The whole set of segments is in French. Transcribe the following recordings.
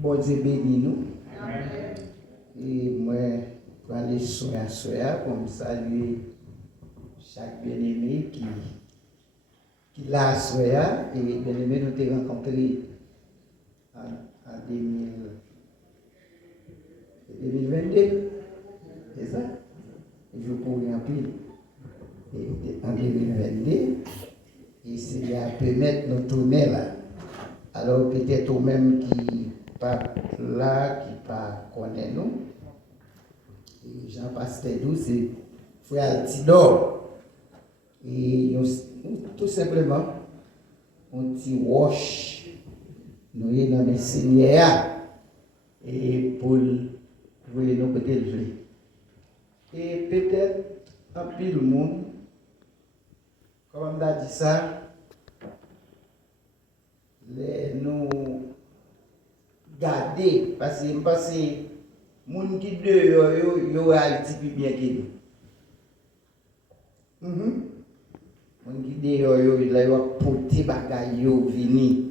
bon Dieu bénit nous. Et moi, pour aller soya pour me saluer chaque bien-aimé qui l'a soya. Et bien-aimé, nous t'ai rencontré en 2022. C'est ça? Et je pourrais en pile. Et en 2022. Et c'est à permettre nous tourner là. Alors peut-être au même qui pas là, qui pas connaît nous. Et Jean-Pasteur Dou, c'est frère Altidor. Et tout simplement, on dit wash. Nous y dans mes seigneurs. Et pour voulez nous côté de et peut-être un peu le monde, comme on a dit ça, nous garder parce que les gens qui deux yo Haïti plus bien que nous. Les gens qui deux yo là yo porter bagay yo vini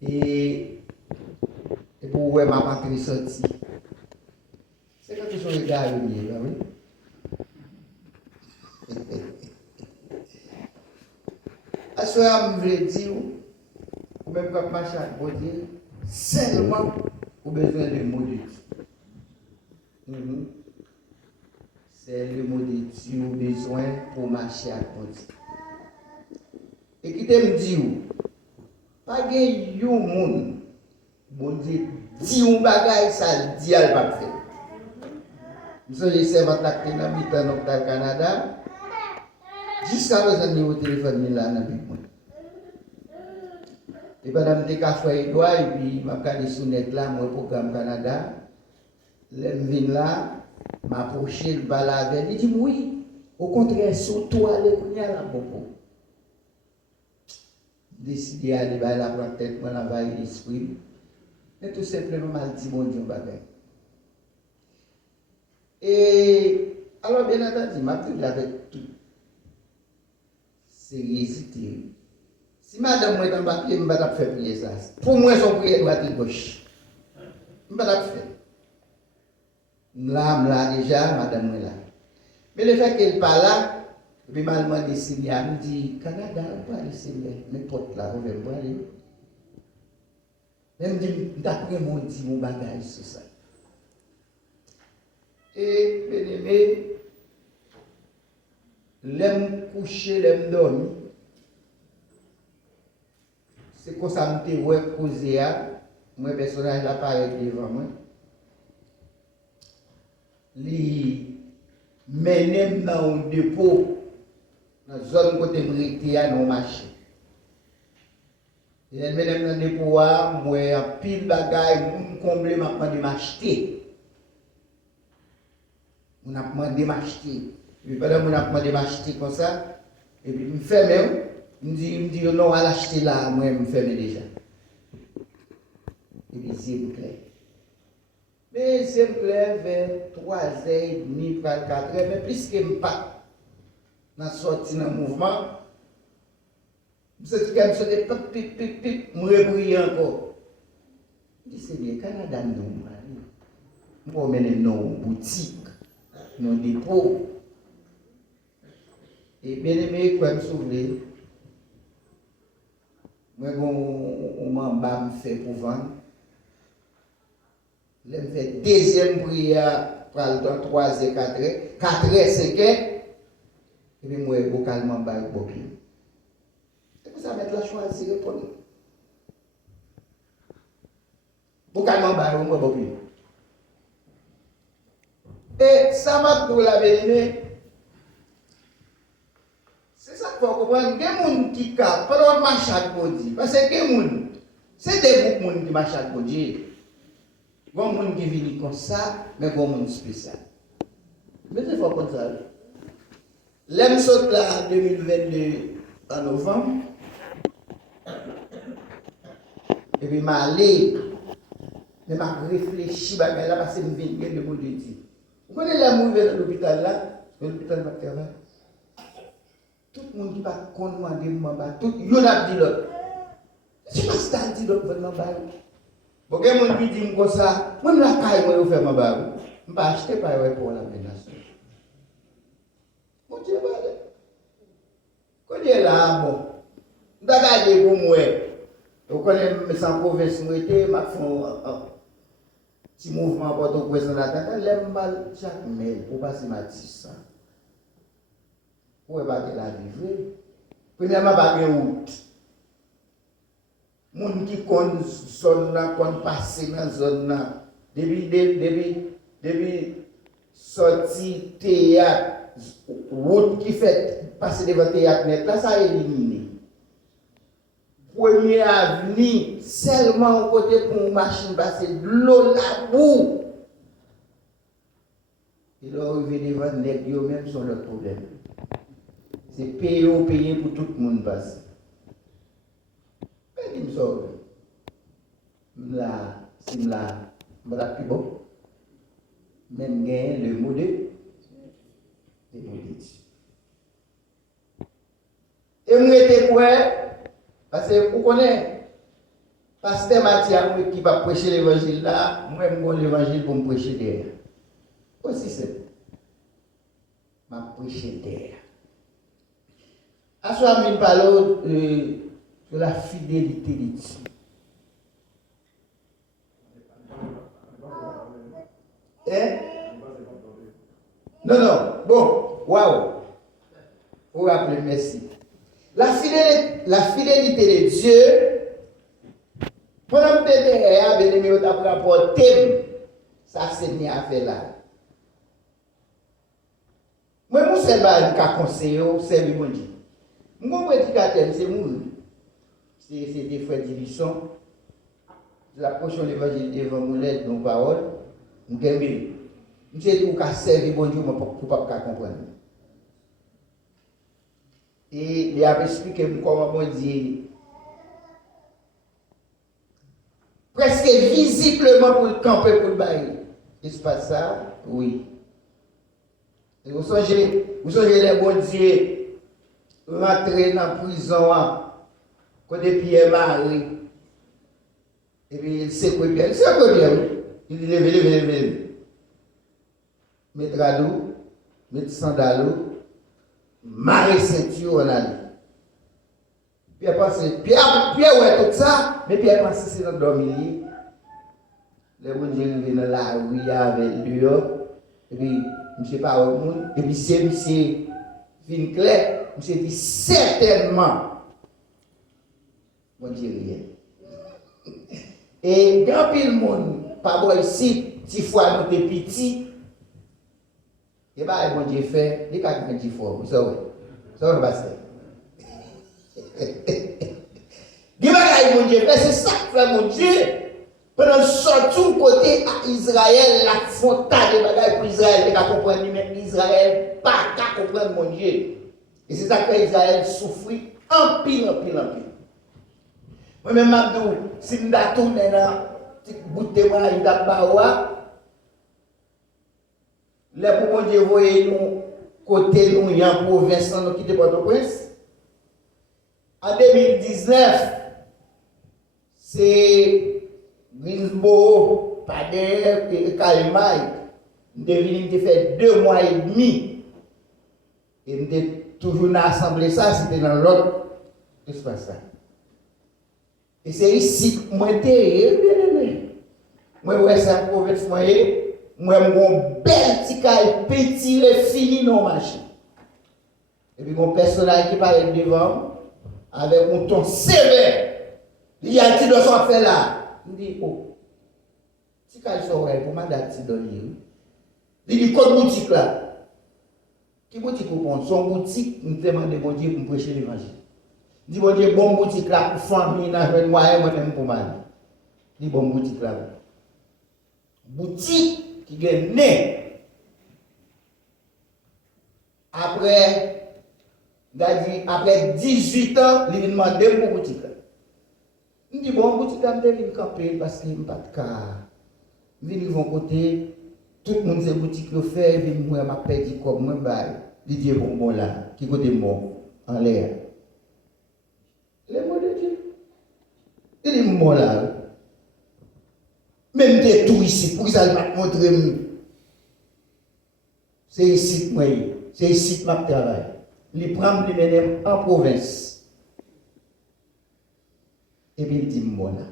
et pour ouais ma patrie sorti. C'est quelque chose de gars là oui. À ce moment je veux dire ou même quand marcher à côté seulement au besoin de mots de Dieu. C'est le mot de Dieu au besoin pour marcher à côté. Et qui t'aime dire pas gen yon monde bon Dieu dit un bagay ça dit elle pas faire. Nous sommes les servants d'acte dans mi-temps au Canada. Jusqu'à présent, niveau téléphone là dans le monde. Et pendant que je suis Edouard, et puis je suis allé sur net là, mon programme Canada. Je viens là, je m'approche, je parle avec lui. Il dit oui, au contraire, surtout aller là beaucoup. Je décide d'aller là pour la tête, pour l'envahir l'esprit. Mais tout simplement, mal dit mon Dieu, bagay. Et alors, bien entendu, je suis avec tout. Sérieuxité. Si madame est en papier, je ne vais pas faire prier ça. Pour moi, son prière droite et gauche. Je ne vais pas faire. Là, déjà, madame est là. Mais le fait qu'elle parle là, puis m'a demandé si elle me dit Canada, on va aller signer. N'importe là, on va aller. Elle me dit, d'après mon dit mon bagage sur ça. Et, bien aimé, l'aime coucher, l'aime dormir. C'est comme ça que je me posé à moi, personnage apparaît devant moi. Il mène dans un dépôt, dans la zone côté Brité, dans le marché. Il mène dans le dépôt, moi, en pile de bagaille, je comble ma de m'acheter. On a demandé m'acheter. Et pendant que on a demandé m'acheter comme ça, et puis je me ferme. Il me dit non, à l'acheter là, moi, je me ferme déjà. Et puis, c'est clair. Mais c'est clair vers 3h30, 4h, mais plus que je ne pas dans sortie dans le mouvement, je me suis dit, je me rebrille encore. Je dis, c'est bien, Canada, non, je vais emmener dans une boutique, dans un dépôt. Et bien aimé, quand je me souviens, moi, on m'a fait pour vendre. Je fais deuxième prière pour le temps 3h, 4h, 4h, 5h. Et puis moi, vocalement, je vais beaucoup. C'est pour ça que je vais choisir pour nous. Vocalement, je vais beaucoup. Et ça m'a tout la béni. C'est ça qu'il faut comprendre. Il y a des gens qui capent, pas de marcher à Bodi. Parce que il y a des gens, c'est des groupes qui marchent à Bodi. Il y a des gens qui viennent comme ça, mais il y a des gens spéciaux. Mais il faut comprendre ça. L'aime saute là en 2022 en novembre. Et puis, je allé, je réfléchi, là, parce que je viens de me dire. Vous connaissez l'amour dans l'hôpital là? L'hôpital de travail. Tout le monde qui va demander, tout le monde a dit l'autre. Je ne sais pas si tu as dit l'autre, vraiment, Bon, il y a des gens qui disent comme ça, moi, la caille, moi, je fais ma barbe. Je ne vais pas acheter pour la menace. Mon Dieu, quand il est là, bon, je vais regarder pour moi. Vous connaissez, sans province, je vais faire un petit mouvement pour ton président d'attaque. Je vais mal chaque mail pour passer ma tisse. Pour ne pas la vivre. Premièrement, pas de route. Les gens qui connaissent zone là, qui passent dans la zone là, depuis sorti théâtre, route qui fait passer devant le théâtre net, là, ça a éliminé. Premier avenue, seulement côté pour une machine passer de l'eau là bout. Et là, arrivé devant le net, même sur le problème. C'est payer pour tout le monde passer. Mais il me sauve. Là, c'est là, voilà plus bon. Même gain le mot de maudit. Et moi, j'étais quoi? Parce que vous connaissez, pasteur Mathieu qui va prêcher l'évangile là, moi, je vais l'évangile pour me prêcher derrière. Aussi simple. Je vais prêcher derrière. À ce moment-là, je parle de la fidélité de Dieu. Hein? Non. Bon, waouh. Vous rappelez, merci. La fidélité de Dieu, pendant que vous avez un rapport thème, ça c'est une affaire là. Moi, je sais pas de conseiller, c'est le monde. Mon prédicateur, c'est mourir. C'est des frères Divisson. La portion de l'évangile devant mon lettre, nos paroles, nous gagnons. Je sais tout qu'à servir bon Dieu pour ne pas comprendre. Et il a expliqué comment on dit, presque visiblement pour le camper, pour le bail. Est-ce pas ça? Oui. Et vous songez les bons dieux rentrer dans la prison, côté Pierre-Marie. Et puis il sait quoi bien. Il dit levez. Mettre à l'eau, mettre sandales, marrer ceinture en allée. Pierre pense, Pierre ouais tout ça, mais Pierre pense c'est dans le dormir. Les bons dieux viennent dans la rue avec lui, et puis monsieur pas au monde, et puis c'est monsieur fin clair, monsieur dit certainement, bon Dieu rien. Et quand pile monde, pas bon ici, si fois nous t'es petit, et bien bon Dieu fait, il y a un petit fois, vous savez, ça va passer. Dis mon Dieu, c'est ça que fait mon Dieu. Pendant sortir côté à Israël, la fontaine de bagaille pour Israël, il a compris, mais Israël pas qu'à comprendre mon Dieu. Et c'est ça que Israël souffre en pile. Moi-même, Mabdou, si je me tourne dans le bout de moi, il a pas les pour mon Dieu, voyez nous, côté nous, il y a une province qui était Port-au-Prince. En 2019, c'est Greensboro, Pader et Kalmaï. Nous avons fait 2 mois et demi. Et nous avons toujours dans l'assemblée, ça, c'était dans l'autre espace. Et c'est ici que moi, bien aimé. Moi, c'est un province, moi, mon bel petit caille, petit, fini dans la machine. Et puis mon personnage qui parle devant, avec un ton sévère. Il y a un petit de son fait là. Il dit, oh, si caille soit pour madame petit dans l'île. Il dit, quelle boutique là? Qui boutique vous compte? Son boutique, nous demandons bon Dieu pour prêcher l'évangile. Il dit, bon Dieu, bon boutique là pour famille, moi-même pour mal. Il dit, bon boutique là. Boutique qui est née. Après 18 ans, il m'a demandé pour boutique là. Il dit, bon, boutique là, je vais camper parce qu'il n'y a pas de cas. Ils vont côté, tout le monde sait boutique le fait, ils vont moi, ma perdu comme moi, il dit, bon là, qui côté bon, en l'air. Les mots de Dieu. Il dit, bon là. ici, pour ça, je vais te montrer. C'est ici que moi, c'est ici que je travaille. Il prend les mener en province. Et puis il dit, moi là.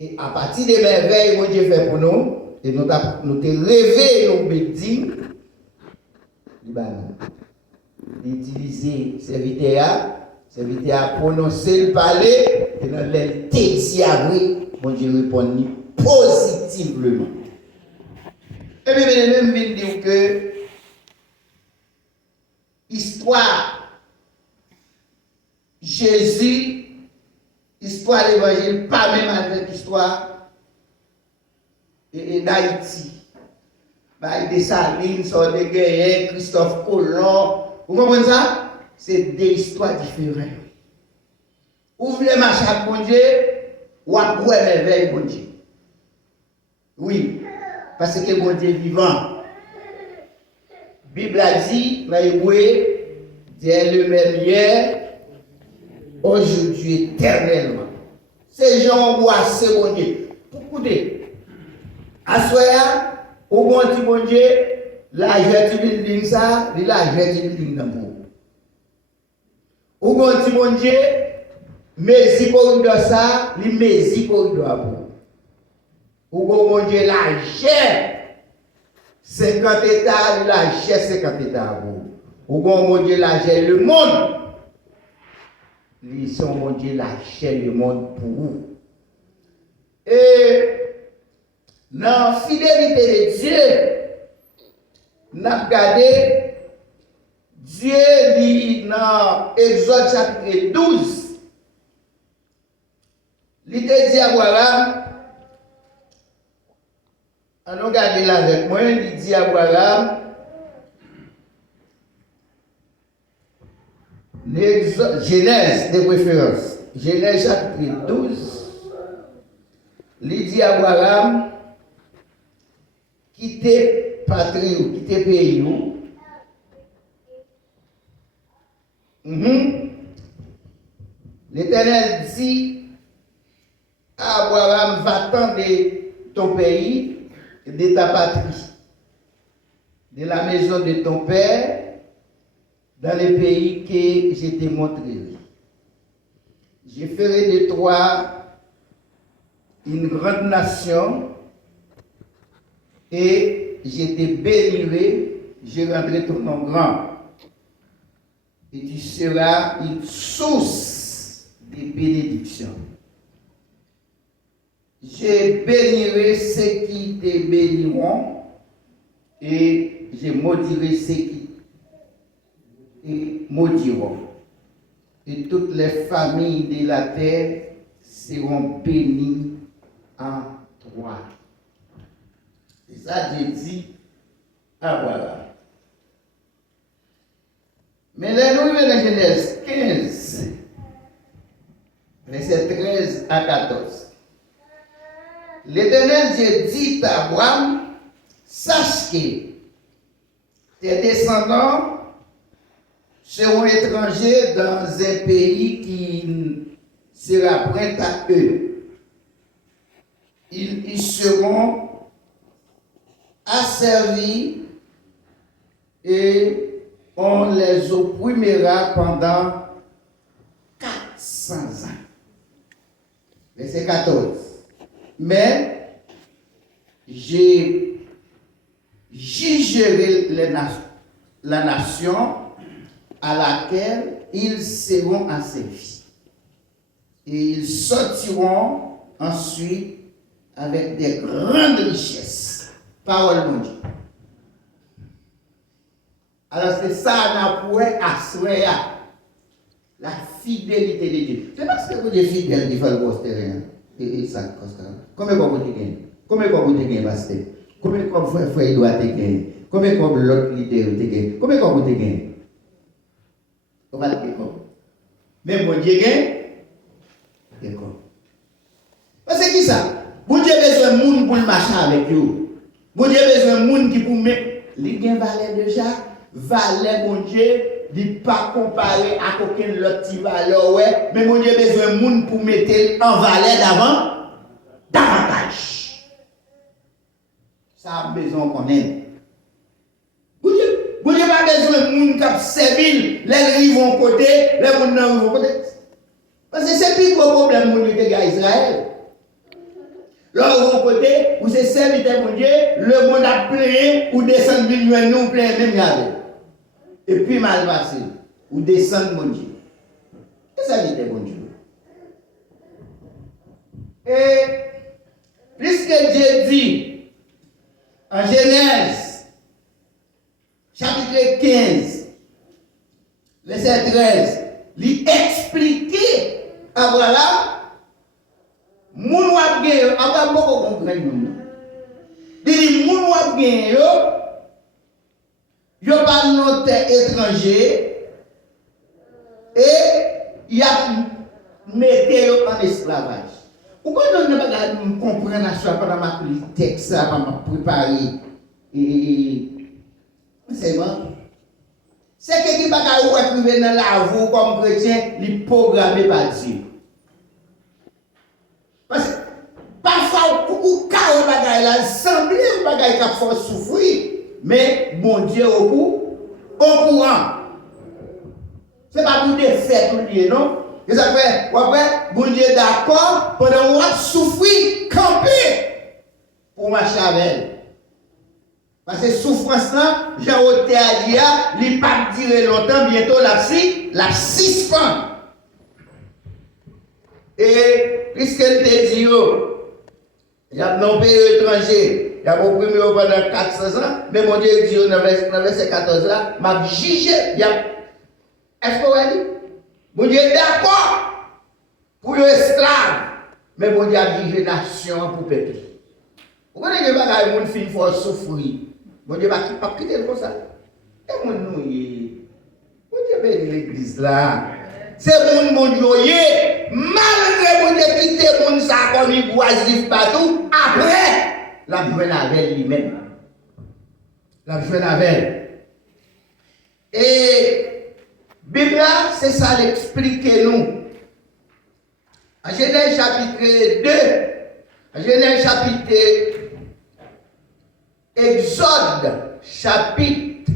Et à partir des merveilles que Dieu fait pour nous, et nous avons rêvé, nous bédis, il utiliser serviteur à prononcer le parler, et dans le dit à oui, bon Dieu répond positivement. Et bien, je vais dire que histoire Jésus, histoire l'évangile, pas même avec l'histoire d'Haïti. Des Salines, sur des guerriers, Christophe Colomb. Vous comprenez ça? C'est des histoires différentes. Ouvrez les marches à bon Dieu, ou à boire merveille, bon Dieu. Oui, parce que bon Dieu est vivant. La Bible a dit, Dieu est le même hier, aujourd'hui, éternellement. Ces gens boivent, c'est bon Dieu. Écoutez, à soya, au bon Dieu, la jette du building ça, la jette du building dans vous. Au bon Dieu, mais si pour une ça, il mais si pour une vous. Au bon Dieu, la jette 50 états, la jette 50 états à vous. Au bon Dieu, la jette le monde. Ils sont mon Dieu, la jette le monde pour vous. Et dans la fidélité de Dieu, nous avons regardé Dieu dit dans Exode chapitre 12, il te dit à Abraham, on regarde là avec moi, il dit à Abraham, Genèse de préférence, Genèse chapitre 12, il dit à Abraham, quittez patrie ou quittez pays ou. L'Éternel dit à Abraham, va-t'en de ton pays, de ta patrie, de la maison de ton père, dans le pays que je t'ai montré. Je ferai de toi une grande nation et je te bénirai, je rendrai ton nom grand. Et tu seras une source de bénédiction. Je bénirai ceux qui te béniront et je maudirai ceux qui te maudiront. Et toutes les familles de la terre seront bénies en toi. Et ça, Dieu dit à Abraham. Mais là, nous venons dans Genèse 15, verset 13 à 14. L'Éternel Dieu dit à Abraham, sache que tes descendants seront étrangers dans un pays qui sera prêt à eux. Ils y seront asservis et on les opprimera pendant 400 ans. Verset 14. Mais je jugerai la nation à laquelle ils seront asservis. Et ils sortiront ensuite avec des grandes richesses. Parole de Dieu. Alors c'est ça qu'on pourrait assurer la fidélité de Dieu. C'est parce que vous êtes fidèle qu'il faut le poster. Et ça coste. Combien de fois vous gagnez? Combien de fois vous gagnez, pasteur? Combien de fois frère doit te gagner? Combien de fois l'autre leader te gagne? Combien de fois vous te gagnez? On va le gagner. Mais mon Dieu gagne. Parce que qui ça? Vous avez besoin de monde pour marcher avec vous. Vous avez besoin de monde qui pour mettre. Les gains valent déjà. Valeur, mon Dieu, n'est pas comparé à aucun autre petit valeur, ouais. Mais mon Dieu, besoin de monde pour mettre en valeur davantage. Ça a besoin qu'on aime. Vous n'avez pas besoin de monde qui a servi, les vont côté, les gens ne vont côté. Parce que c'est plus gros problème pour les gars Israël. Là, vont côté, où c'est serviteur mon Dieu, le monde a plein, ou descend millions, nous plein, même y'avait. Et puis mal passé, ou descend mon Dieu. Et ça dit mon Dieu. Et puisque Dieu dit en Genèse, chapitre 15, verset 13, lui expliquer à Abraham, moun wap gen yo, Abraham beaucoup comprendre moun. Il dit moun wap gen yo pas non terre étranger et y a metté yo en esclavage. Pourquoi nous ne pas comprendre ça pendant ma texte ça pendant préparer et c'est bon. C'est que qui pas retrouver dans la vie comme chrétien, il programmé par Dieu. Parce que parfois ou quand on bagaille là semblé on bagaille qui faut souffrir, mais bon Dieu au courant. C'est pas pour des fêtes tout lié non. Et ça fait après bon Dieu d'accord pendant on va souffrir camper pour marcher avec elle. Parce que souffrance là, j'ai ôté à dire, il pas durer longtemps, bientôt la suspend. Et puisqu'elle te dit, il y a un pays étranger, il y a mon premier pendant 400 ans, mais mon Dieu dit dans verset 14 là, m'a jugé, il y a. Est-ce que vous dit? Mon Dieu est d'accord pour les esclaves, mais mon Dieu a jugé nation pour peuple. Vous connaissez pas que les gens finissent pour souffrir. Mon Dieu va pas quitter comme ça. Et mon Dieu, mon Dieu bénit l'église là. C'est mon Dieu, malgré mon Dieu quitter mon ça comme il boisif partout, après, la joie avec lui-même. La joie avec. Et Bible c'est ça l'expliquer nous. En Genèse chapitre 2, en Genèse chapitre Exode, chapitre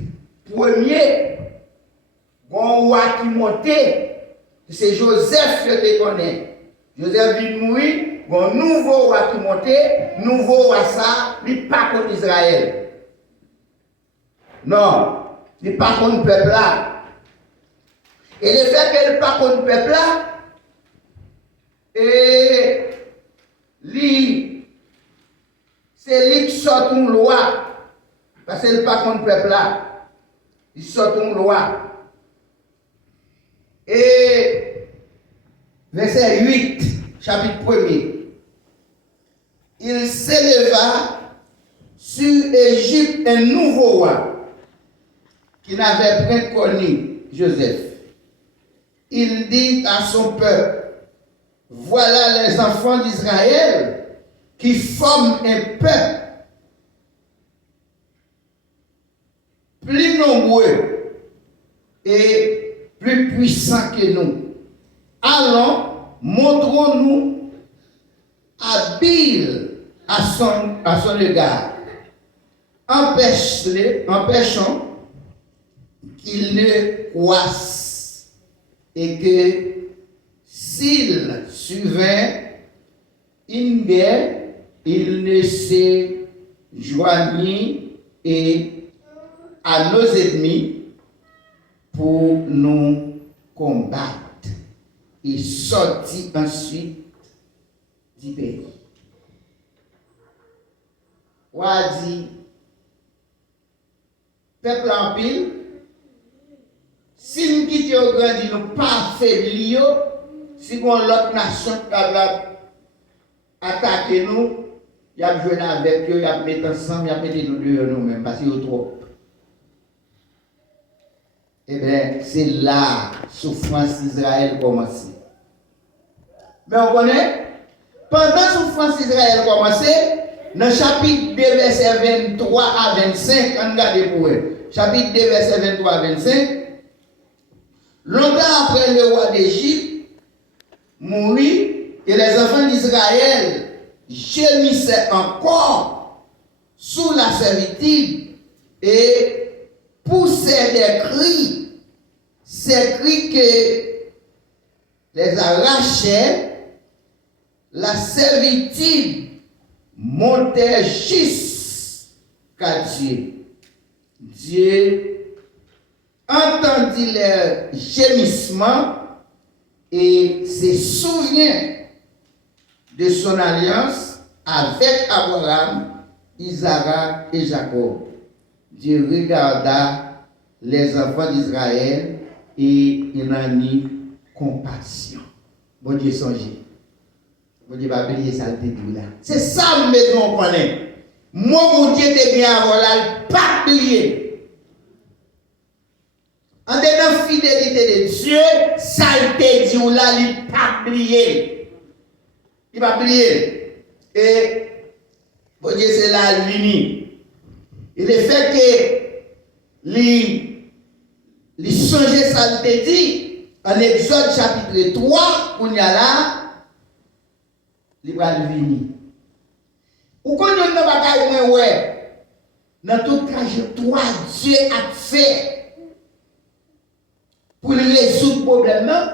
1er, bon roi qui montait, c'est Joseph que tu connais. Joseph vient mourir, bon nouveau roi qui montait, nouveau roi ça, il n'est pas contre Israël. Non, il n'est pas contre le peuple là. Et le fait qu'il n'est pas contre le peuple là, et c'est lui qui sort une loi. Parce qu'il n'est pas contre le peuple là. Il sort une loi. Et verset 8, chapitre 1er. Il s'éleva sur Égypte un nouveau roi qui n'avait point connu Joseph. Il dit à son peuple, voilà les enfants d'Israël qui forment un peuple plus nombreux et plus puissant que nous. Allons, montrons-nous habiles à son égard. Empêchons qu'il ne croisse et que s'il survint une guerre, il ne se joignit à nos ennemis pour nous combattre. Il sortit ensuite du pays. On a dit, peuple en pile, si nous quittons grandi, nous pas affaiblir, si on l'autre nation capable attaquer nous, il y a joué avec eux, il y a mis ensemble, il y a mis nous deux nous-mêmes, parce qu'il y a trop. Eh bien, c'est là la souffrance d'Israël commence. Mais on connaît, pendant la souffrance d'Israël commence, dans le chapitre 2, verset 23 à 25, on regarde pour eux. Chapitre 2, verset 23 à 25. Longtemps après le roi d'Égypte mourit et les enfants d'Israël gémissaient encore sous la servitude et poussaient des cris, ces cris que les arrachaient, la servitude montait jusqu'à Dieu. Dieu entendit leurs gémissements et se souvient de son alliance avec Abraham, Isaac et Jacob. Dieu regarda les enfants d'Israël et il en eut compassion. Bon Dieu songez. Bon Dieu va payer ça le là. C'est ça que nous connaissons. Moi, mon Dieu te bien avant là, pas plié. En dedans fidélité de Dieu, ça te dit là, il pas plié. Il va plier. Et bon Dieu c'est là l'uni. Et le fait que les changer ça te dit en Exode chapitre 3, on y a là, il va venir. Ou quand on n'a pas ouais, dans toute trajectoire, Dieu a fait pour résoudre le problème, non?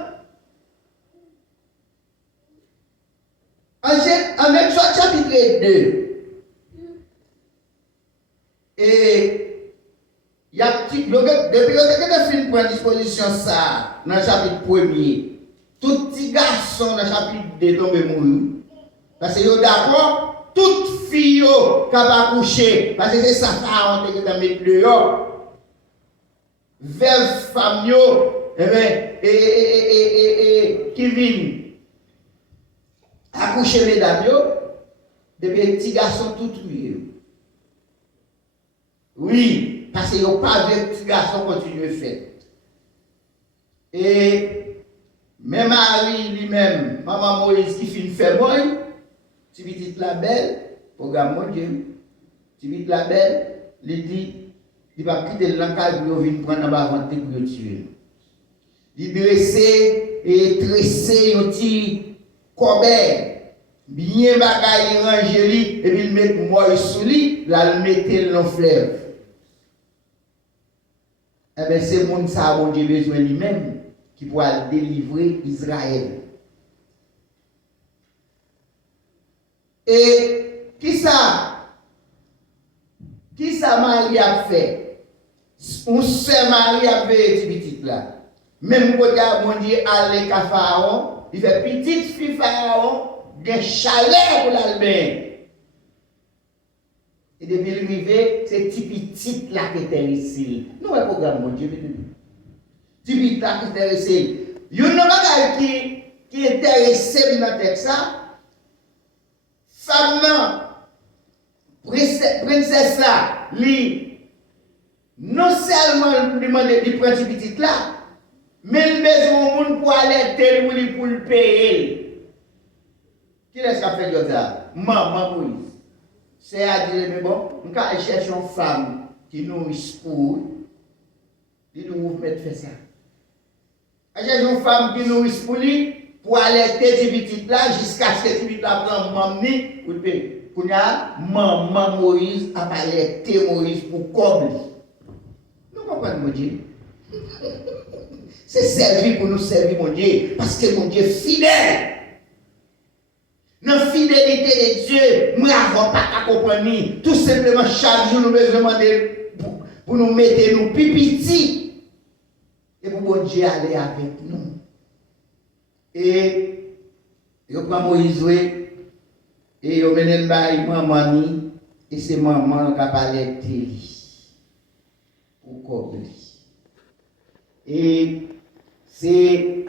En Exode chapitre 2, et il y a depuis que film prend disposition ça, dans le chapitre 1er, tout petit garçon dans le chapitre 2 tombe mourir. Parce que yo d'accord, toute fille qui va coucher, parce que c'est ça Pharaon qui est mettre dehors. Veuve femme yo, qui viennent accoucher mesdames yo, depuis petit garçon tout tué. Oui, parce que yo pas avec petit garçon continuer faire. Et même Marie lui-même, maman Moïse qui finit faire moi. Si petite la belle, programme mon Dieu. Si petite la belle, il dit, il va quitter le langage pour venir prendre la vente pour le tuer. Il dresser et tresser un petit corbeille, bien bagaille rangé, et puis il met moi sous lui, là il mettait dans le fleuve. Eh bien, c'est le monde ça, mon Dieu, besoin lui-même, qui pourra délivrer Israël. Et qui ça Marie a fait? On sait Marie a fait cette petite là. Même quand mon Dieu allait à Pharaon, il fait petite fille Pharaon, des chaleur pour l'albin. Et depuis l'arrivée, c'est petite là qui était ici. Nous, un programme, mon Dieu, petite là qui était ici. Il y a une bagage qui est intéressé dans le texte. Femme princesse là, non seulement lui demander de prendre cette petite là, mais il besoin de monde pour aller tel ou pour le payer. Qui est-ce qui a fait ça? Maman Moïse. C'est à dire, mais bon, on va chercher une femme qui nourrit pour il nous mettre faire ça. On cherche une femme qui nourrit pour lui, pour aller cette petite là, jusqu'à ce que cette petite là prenne maman pour le payer. Pour maman Moïse a parlé de Moïse pour combler. Nous comprenons, mon Dieu. C'est servi pour nous servir, mon Dieu, parce que mon Dieu est fidèle. Dans la fidélité de Dieu, nous n'avons pas qu'à comprendre. Tout simplement, chaque jour, nous devons demander pour nous mettre nous pipiti. Et pour mon Dieu aller avec nous. Et je prends Moïse, et je mène maman, et c'est maman qui a parlé de lui. Pour combler. Et c'est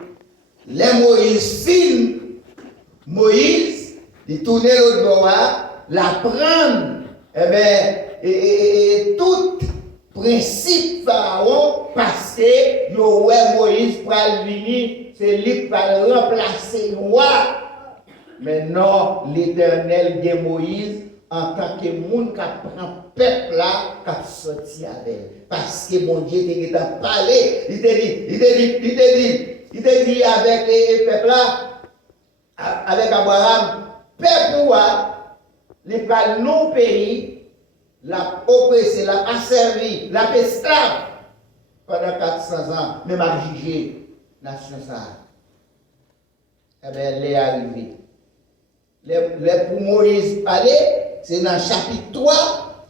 les Moïse fin. Moïse, il tournait l'autre bord, la prendre, et tout principe Pharaon, parce que Moïse pour venir, c'est lui qui va remplacer le roi. Mais non, l'Éternel de Moïse, en tant que monde qui prend peuple là, qui a sorti avec. Parce que mon Dieu t'a parlé, il te dit avec le peuple là, avec Abraham, peuple là, les pas non pays, l'a oppressé, l'a asservi, l'a esclave pendant 400 ans, même à juger la nation ça. Eh bien, elle est arrivée. Les pour Moïse parler, c'est dans le chapitre 3,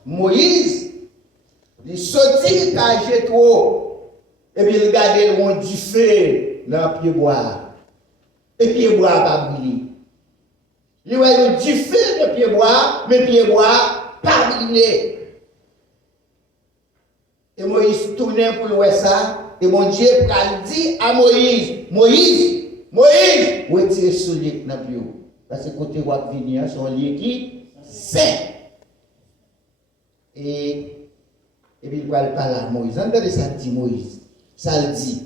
Moïse, il sortit quand j'ai trop, et puis il regardait le monde du feu dans le pied bois. Et pied bois pas brûlé. Il voyait du feu dans le pied bois, mais pied bois pas brûlé. Et Moïse tournait pour voir ça, et mon Dieu dit à Moïse, Moïse, retirez ce lit dans le pied. Parce que côté où vous venez, c'est un lieu qui saint. Et puis il va parler à Moïse. Entendez ça dit Moïse. Ça le dit.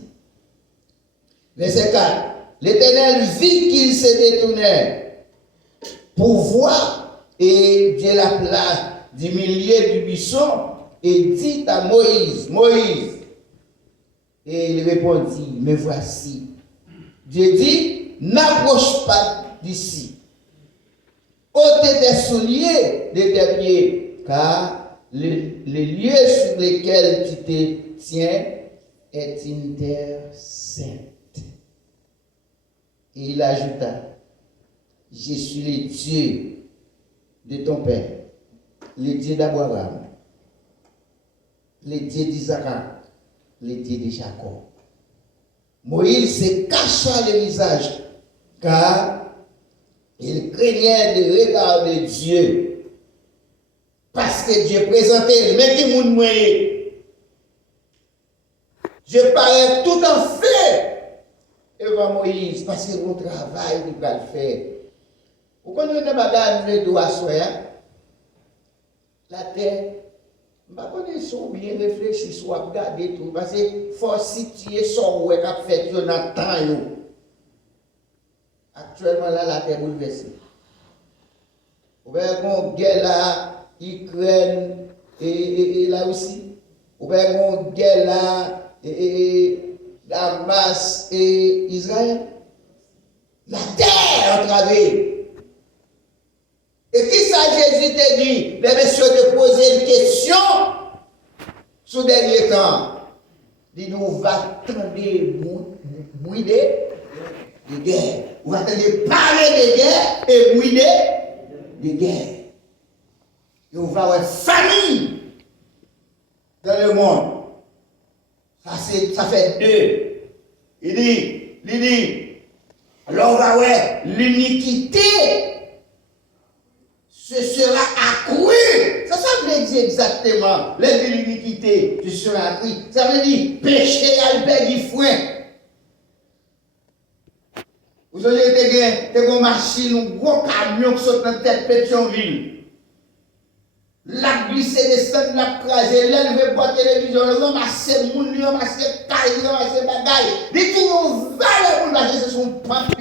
Verset 4. L'Éternel vit qu'il se détournait pour voir et Dieu la place du milieu du buisson et dit à Moïse, Moïse. Et il répondit, me voici. Dieu dit, n'approche pas d'ici. Ôtez tes souliers de tes pieds, car le lieu sur lequel tu te tiens est une terre sainte. Et il ajouta, je suis le Dieu de ton père, le Dieu d'Abraham, le Dieu d'Isaac, le Dieu de Jacob. Moïse se cacha le visage, car il craignait de regarder Dieu. Parce que Dieu présentait, mais qui moun moyen. Dieu paraît tout en fait devant Moïse, parce que mon travail, il va le faire. Vous connaissez les bagages de doigts soya? La terre, je ne sais pas si vous bien réfléchi, si vous regardez tout, parce que faut situer son ouais qu'a fait dans le temps. Actuellement, là, la terre est bouleversée. Vous voyez qu'on guerre là, Ukraine et là aussi. Vous voyez qu'on guerre là, Damas et Israël. La terre entravée. Et qui ça Jésus te dit? Les messieurs te poser une question sous dernier temps. Il nous va tendre mouiller de guerre. Vous attendez parler de guerre et mouiller de guerre. Et on va avoir famille dans le monde. Ça fait deux. Il dit, alors on va avoir l'iniquité. Ce sera accru. Ça veut dire exactement. L'iniquité, ce sera accru. Ça veut dire péché à le du foin. Vous avez une machine, un gros camion qui saute dans la tête de Pétionville. La glissée descend, la crasée, l'élevée pour la télévision, ramasser moun, ramasser caille, ramasser bagaille. Dit tout, on va le pour passer, c'est son